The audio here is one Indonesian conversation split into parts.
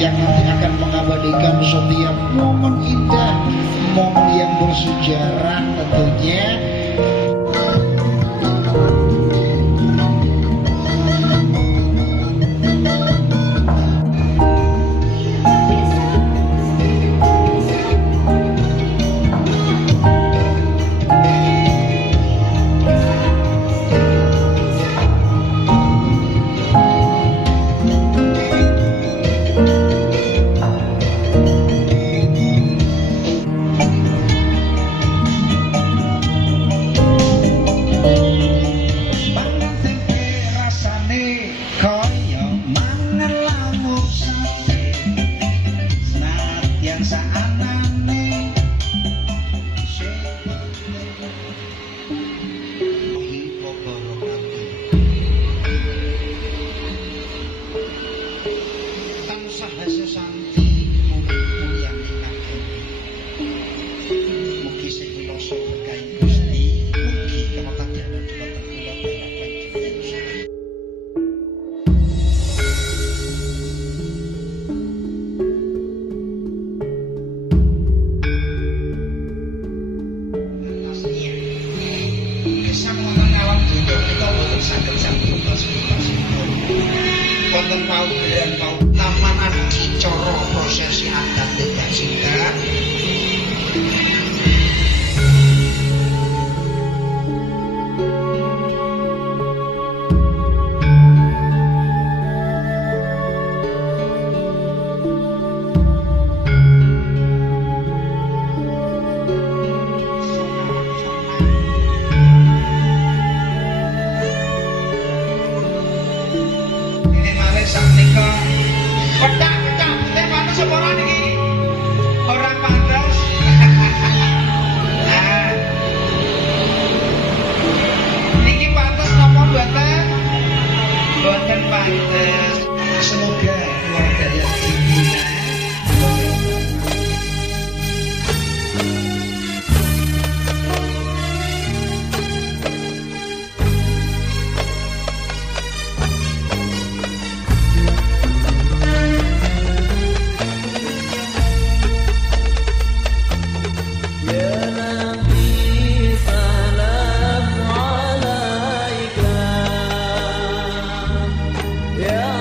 yang nanti akan mengabadikan setiap momen indah, momen yang bersejarah tentunya. Wonten paugeran mau taman aji coro prosesi adat tidak singkat. Semoga keluarga yang dibina Ya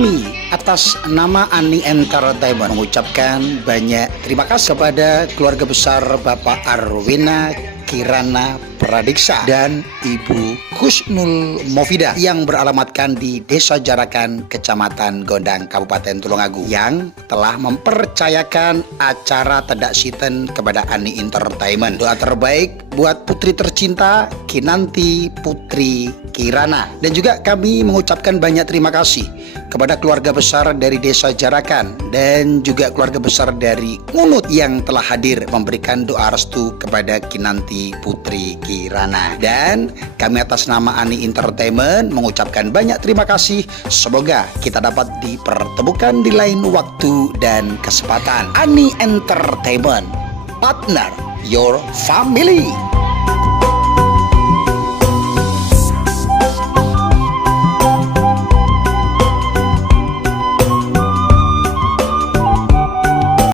Kami atas nama Ani Entertainment mengucapkan banyak terima kasih kepada keluarga besar Bapak Arwina Kirana Pradiksa dan Ibu Kusnul Mofidah yang beralamatkan di Desa Jarakan, Kecamatan Gondang, Kabupaten Tulungagung, yang telah mempercayakan acara Tedak Siten kepada Ani Entertainment. Doa terbaik buat putri tercinta Kinanti Putri Kirana. Dan juga kami mengucapkan banyak terima kasih kepada keluarga besar dari Desa Jarakan dan juga keluarga besar dari Ngunut yang telah hadir memberikan doa restu kepada Kinanti Putri Kirana. Dan kami atas nama Ani Entertainment mengucapkan banyak terima kasih. Semoga kita dapat dipertemukan di lain waktu dan kesempatan. Ani Entertainment, partner your family.